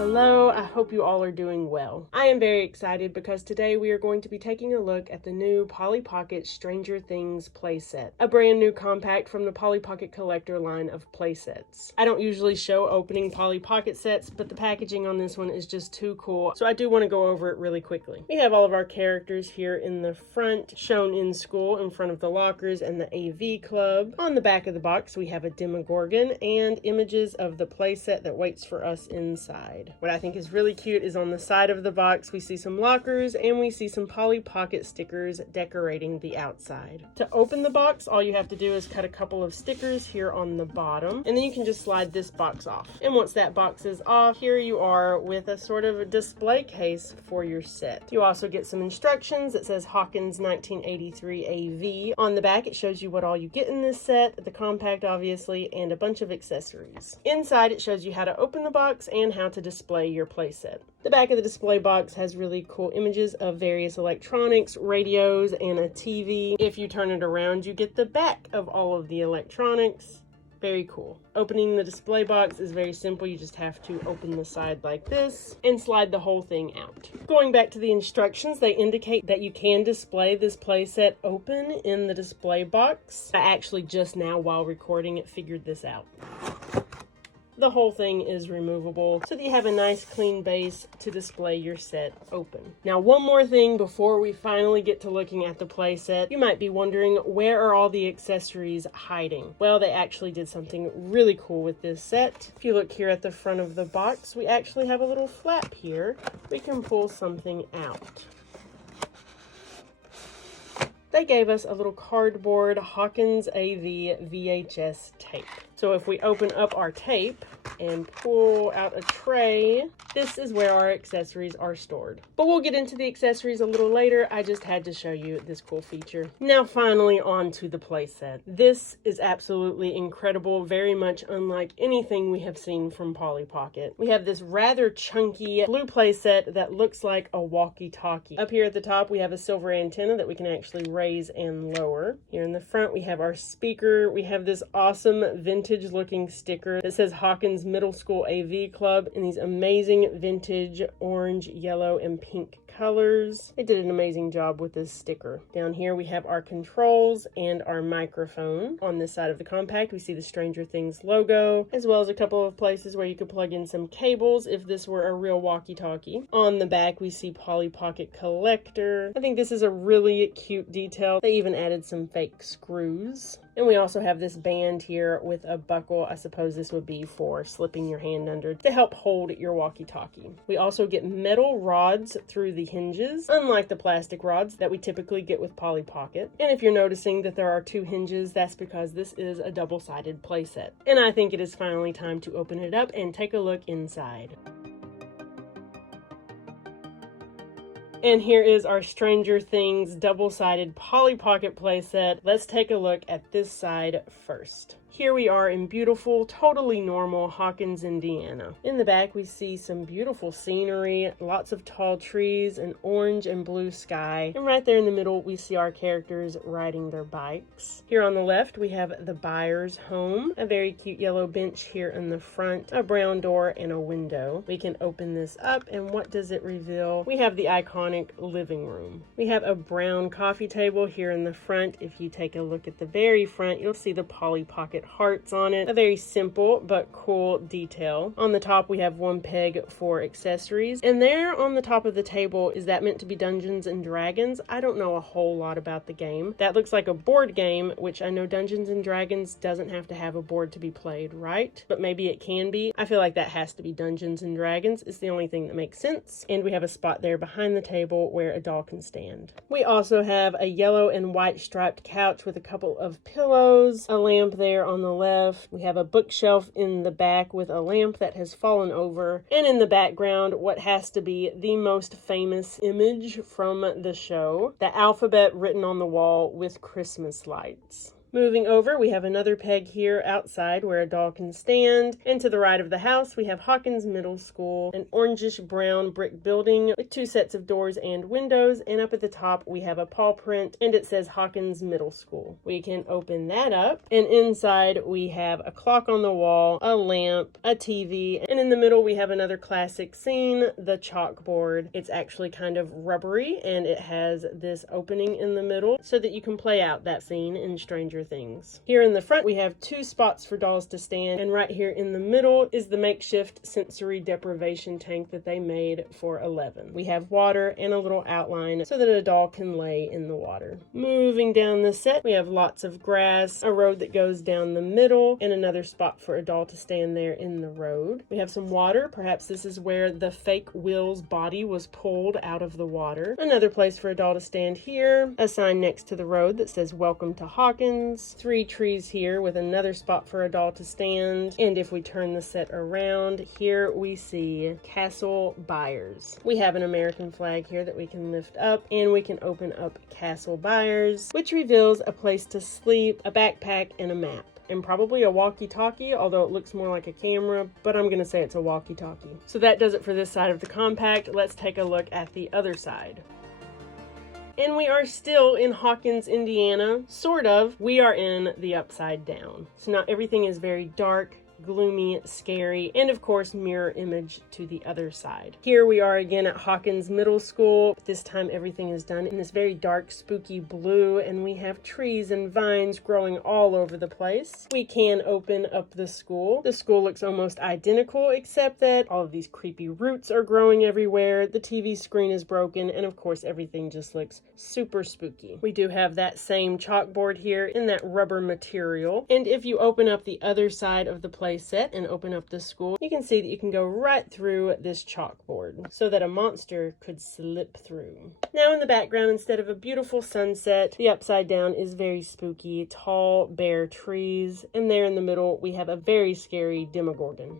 Hello, I hope you all are doing well. I am very excited because today we are going to be taking a look at the new Polly Pocket Stranger Things playset, a brand new compact from the Polly Pocket Collector line of playsets. I don't usually show opening Polly Pocket sets, but the packaging on this one is just too cool, so I do want to go over it really quickly. We have all of our characters here in the front, shown in school in front of the lockers and the AV Club. On the back of the box, we have a Demogorgon and images of the playset that waits for us inside. What I think is really cute is on the side of the box, we see some lockers and we see some Polly Pocket stickers decorating the outside. To open the box, all you have to do is cut a couple of stickers here on the bottom, and then you can just slide this box off. And once that box is off, here you are with a sort of a display case for your set. You also get some instructions that says Hawkins 1983 AV. On the back, it shows you what all you get in this set, the compact obviously, and a bunch of accessories. Inside, it shows you how to open the box and how to display your playset. The back of the display box has really cool images of various electronics, radios, and a TV. If you turn it around, you get the back of all of the electronics. Very cool. Opening the display box is very simple. You just have to open the side like this and slide the whole thing out. Going back to the instructions, they indicate that you can display this playset open in the display box. I actually just now, while recording it, figured this out. The whole thing is removable so that you have a nice clean base to display your set open. Now, one more thing before we finally get to looking at the playset. You might be wondering, where are all the accessories hiding? Well, they actually did something really cool with this set. If you look here at the front of the box, we actually have a little flap here. We can pull something out. They gave us a little cardboard Hawkins AV VHS tape. So if we open up our tape and pull out a tray, this is where our accessories are stored. But we'll get into the accessories a little later. I just had to show you this cool feature. Now finally on to the playset. This is absolutely incredible, very much unlike anything we have seen from Polly Pocket. We have this rather chunky blue playset that looks like a walkie-talkie. Up here at the top, we have a silver antenna that we can actually raise and lower. Here in the front, we have our speaker. We have this awesome vintage looking sticker that says Hawkins Middle School AV Club in these amazing vintage orange, yellow, and pink colors. They did an amazing job with this sticker. Down here we have our controls and our microphone. On this side of the compact, we see the Stranger Things logo, as well as a couple of places where you could plug in some cables if this were a real walkie-talkie. On the back, we see Polly Pocket Collector. I think this is a really cute detail. They even added some fake screws. And we also have this band here with a buckle. I suppose this would be for slipping your hand under to help hold your walkie-talkie. We also get metal rods through the hinges, unlike the plastic rods that we typically get with Polly Pocket. And if you're noticing that there are two hinges, that's because this is a double-sided playset. And I think it is finally time to open it up and take a look inside. And here is our Stranger Things double-sided Polly Pocket playset. Let's take a look at this side first. Here we are in beautiful, totally normal Hawkins, Indiana. In the back, we see some beautiful scenery, lots of tall trees, an orange and blue sky. And right there in the middle, we see our characters riding their bikes. Here on the left, we have the buyer's home, a very cute yellow bench here in the front, a brown door, and a window. We can open this up, and what does it reveal? We have the iconic living room. We have a brown coffee table here in the front. If you take a look at the very front, you'll see the Polly Pocket hearts on it. A very simple but cool detail. On the top, we have one peg for accessories. And there on the top of the table, is that meant to be Dungeons and Dragons? I don't know a whole lot about the game. That looks like a board game, which I know Dungeons and Dragons doesn't have to have a board to be played, right? But maybe it can be. I feel like that has to be Dungeons and Dragons. It's the only thing that makes sense. And we have a spot there behind the table where a doll can stand. We also have a yellow and white striped couch with a couple of pillows, a lamp there on the left. We have a bookshelf in the back with a lamp that has fallen over. And in the background, what has to be the most famous image from the show, the alphabet written on the wall with Christmas lights. Moving over, we have another peg here outside where a doll can stand. And to the right of the house, we have Hawkins Middle School, an orangish-brown brick building with 2 sets of doors and windows. And up at the top, we have a paw print, and it says Hawkins Middle School. We can open that up, and inside we have a clock on the wall, a lamp, a TV, and in the middle we have another classic scene, the chalkboard. It's actually kind of rubbery, and it has this opening in the middle so that you can play out that scene in Stranger Things. Here in the front, we have 2 spots for dolls to stand, and right here in the middle is the makeshift sensory deprivation tank that they made for 11. We have water and a little outline so that a doll can lay in the water. Moving down the set, we have lots of grass, a road that goes down the middle, and another spot for a doll to stand there in the road. We have some water. Perhaps this is where the fake Will's body was pulled out of the water. Another place for a doll to stand here. A sign next to the road that says "Welcome to Hawkins." 3 trees here with another spot for a doll to stand. And if we turn the set around, here we see Castle Byers. We have an American flag here that we can lift up, and we can open up Castle Byers, which reveals a place to sleep, a backpack, and a map. And probably a walkie-talkie, although it looks more like a camera, but I'm gonna say it's a walkie-talkie. So that does it for this side of the compact. Let's take a look at the other side. And we are still in Hawkins, Indiana. Sort of. We are in the Upside Down. So now everything is very dark, gloomy, scary, and of course mirror image to the other side. Here we are again at Hawkins Middle School. This time everything is done in this very dark, spooky blue, and we have trees and vines growing all over the place. We can open up the school. The school looks almost identical, except that all of these creepy roots are growing everywhere, the TV screen is broken, and of course everything just looks super spooky. We do have that same chalkboard here in that rubber material, and if you open up the other side of the Playset and open up the school, you can see that you can go right through this chalkboard so that a monster could slip through. Now in the background, instead of a beautiful sunset, the Upside Down is very spooky, tall, bare trees, and there in the middle we have a very scary Demogorgon.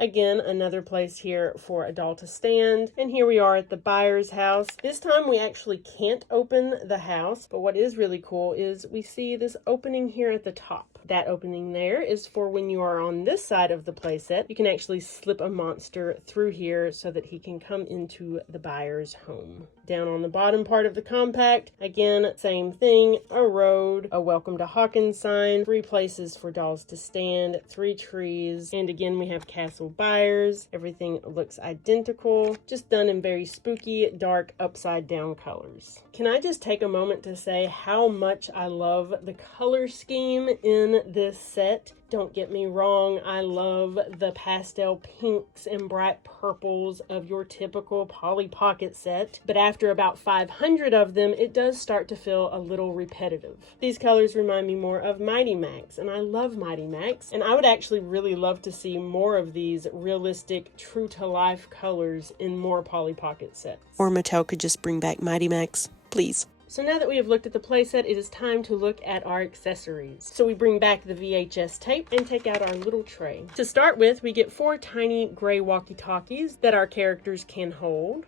Again, another place here for a doll to stand. And here we are at the Byers house. This time we actually can't open the house, but what is really cool is we see this opening here at the top. That opening there is for when you are on this side of the playset. You can actually slip a monster through here so that he can come into the Byers home. Down on the bottom part of the compact, again, same thing, a road, a Welcome to Hawkins sign, 3 places for dolls to stand, 3 trees, and again we have Castle Byers. Everything looks identical, just done in very spooky, dark, upside down colors. Can I just take a moment to say how much I love the color scheme in this set? Don't get me wrong, I love the pastel pinks and bright purples of your typical Polly Pocket set, but after about 500 of them, it does start to feel a little repetitive. These colors remind me more of Mighty Max, and I love Mighty Max, and I would actually really love to see more of these realistic, true-to-life colors in more Polly Pocket sets. Or Mattel could just bring back Mighty Max, please. So now that we have looked at the playset, it is time to look at our accessories. So we bring back the VHS tape and take out our little tray. To start with, we get 4 tiny gray walkie-talkies that our characters can hold.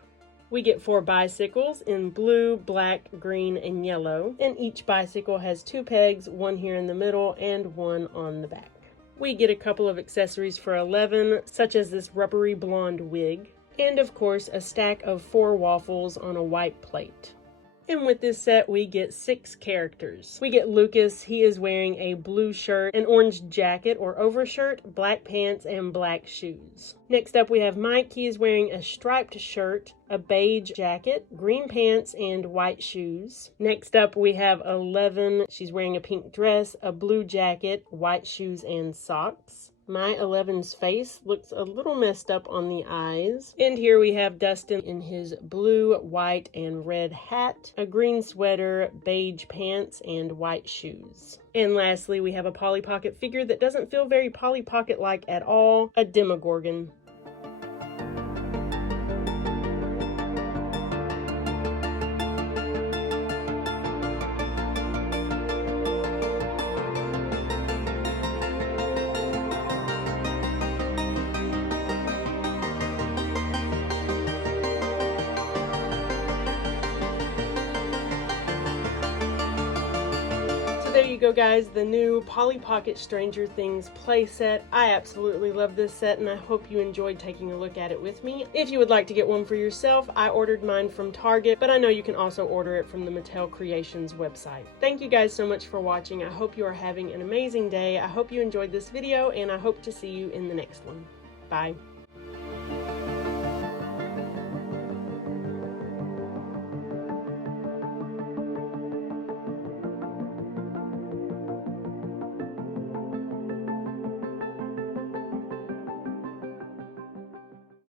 We get 4 bicycles in blue, black, green, and yellow. And each bicycle has 2 pegs, 1 here in the middle and 1 on the back. We get a couple of accessories for 11, such as this rubbery blonde wig. And of course, a stack of 4 waffles on a white plate. And with this set, we get 6 characters. We get Lucas. He is wearing a blue shirt, an orange jacket or overshirt, black pants, and black shoes. Next up, we have Mike. He is wearing a striped shirt, a beige jacket, green pants, and white shoes. Next up, we have 11. She's wearing a pink dress, a blue jacket, white shoes, and socks. My 11's face looks a little messed up on the eyes. And here we have Dustin in his blue, white, and red hat, a green sweater, beige pants, and white shoes. And lastly, we have a Polly Pocket figure that doesn't feel very Polly Pocket-like at all, a Demogorgon. There you go guys, the new Polly Pocket Stranger Things playset. I absolutely love this set and I hope you enjoyed taking a look at it with me. If you would like to get one for yourself, I ordered mine from Target, but I know you can also order it from the Mattel Creations website. Thank you guys so much for watching. I hope you are having an amazing day. I hope you enjoyed this video and I hope to see you in the next one. Bye.